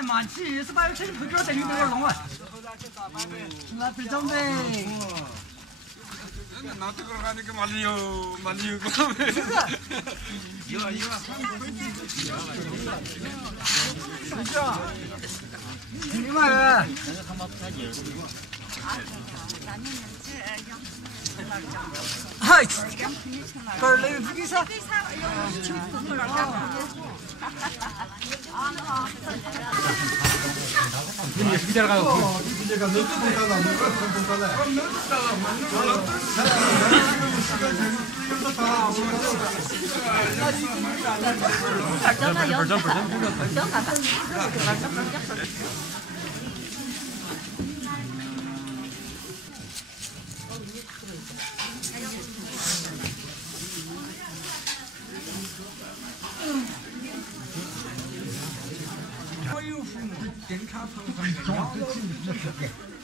看嘛，其实把有车子不知道在里面弄啊。那不装备。那这个看那个马里有个。有。是啊。你妈的。嗨，这儿来个飞机。你是这个？这个能不干了？能不干了？我有父母经常碰上养老的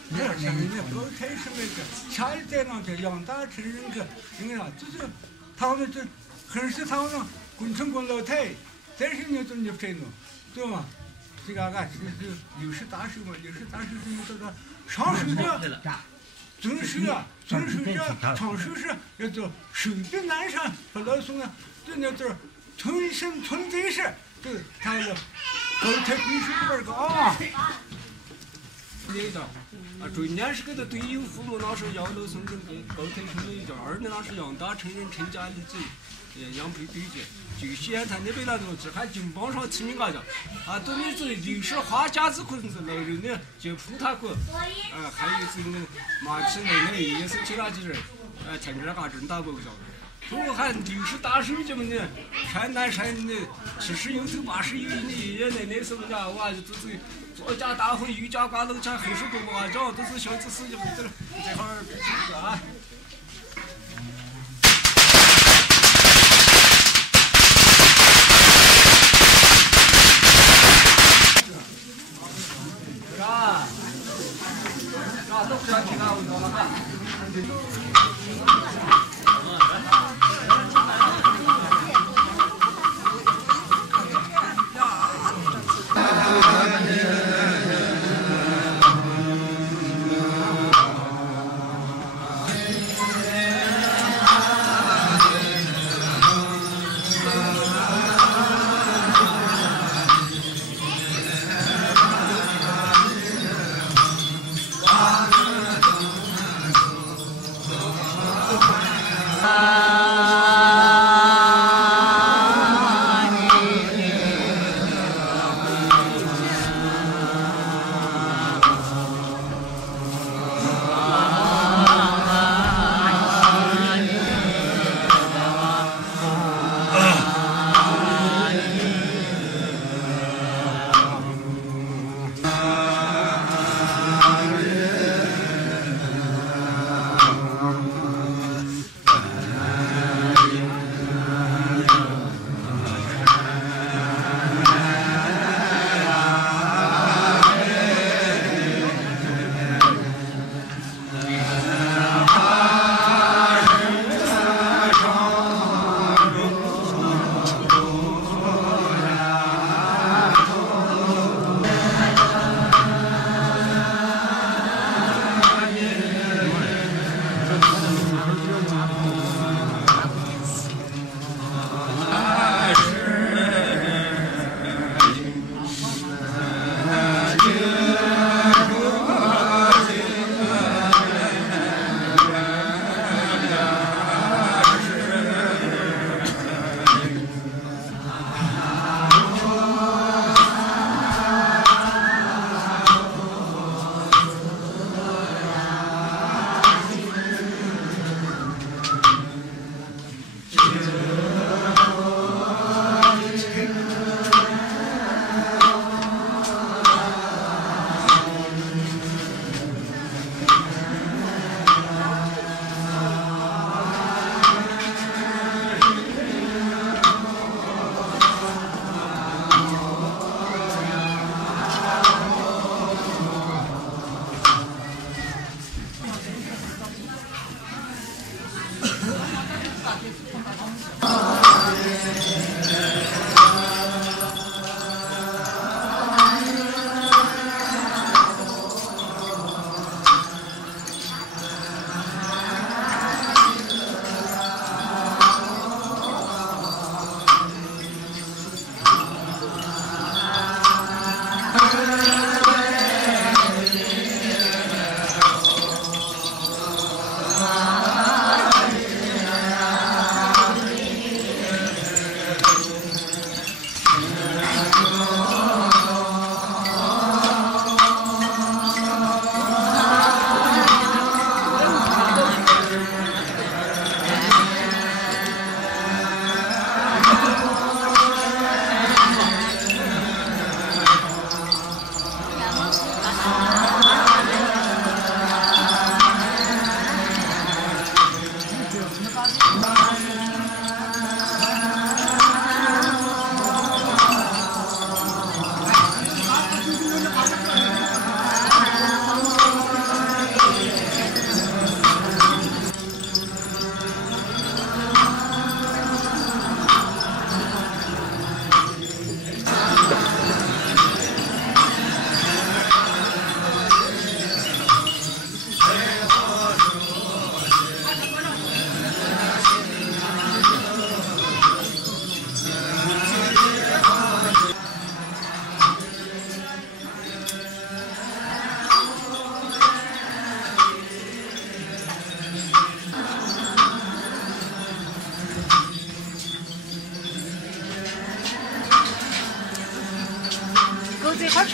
那上面都开始那个家里在那个养大成人个，因为啥？就是他们这很是他们工程工老太，但是呢，就你这弄，对吗？这个俺是60大寿嘛，60大寿是你这个上寿者，遵守者，长寿者要做寿比南山不老松啊，就那叫存生存在时，就他了。高台必须这个啊！那个啊，中间是给他对应父母那时候养老送终给高台成了一家，二年那是养大成人成家立业，养配对接。就现在那边那种只还金榜上提名个家，啊，都那这60花甲子捆子，老人呢就葡萄果，还有这个马其那也是其他几人，听着嘎真大不晓得。如果还60大寿这么呢，山南山的70有头80有一的爷爷奶奶什么的，哇，就是作家大会有家嘎楼家黑手不麻将，都是小子死就回头了，这会儿必须的啊。都不要听啊，我说了哈。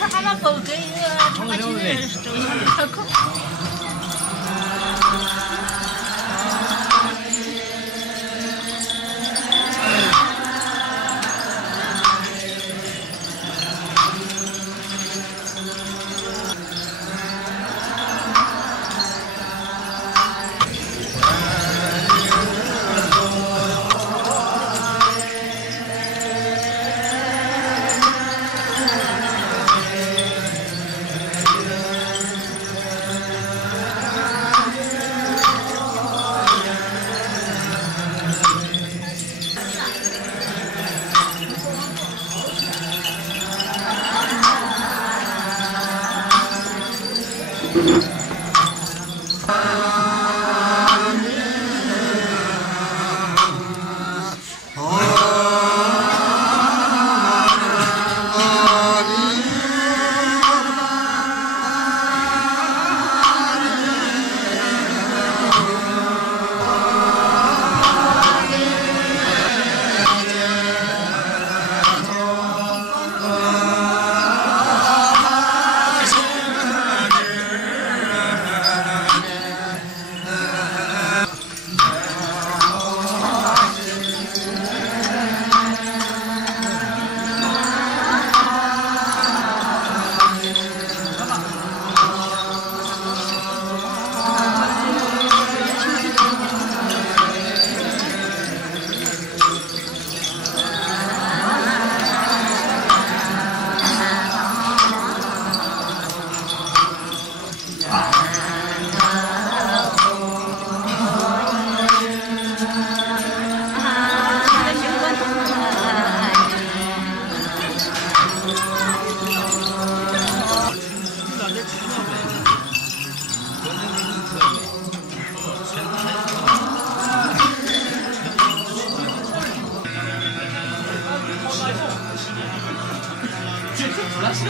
吃蛤蟆包给他妈去蒸可口。这主要是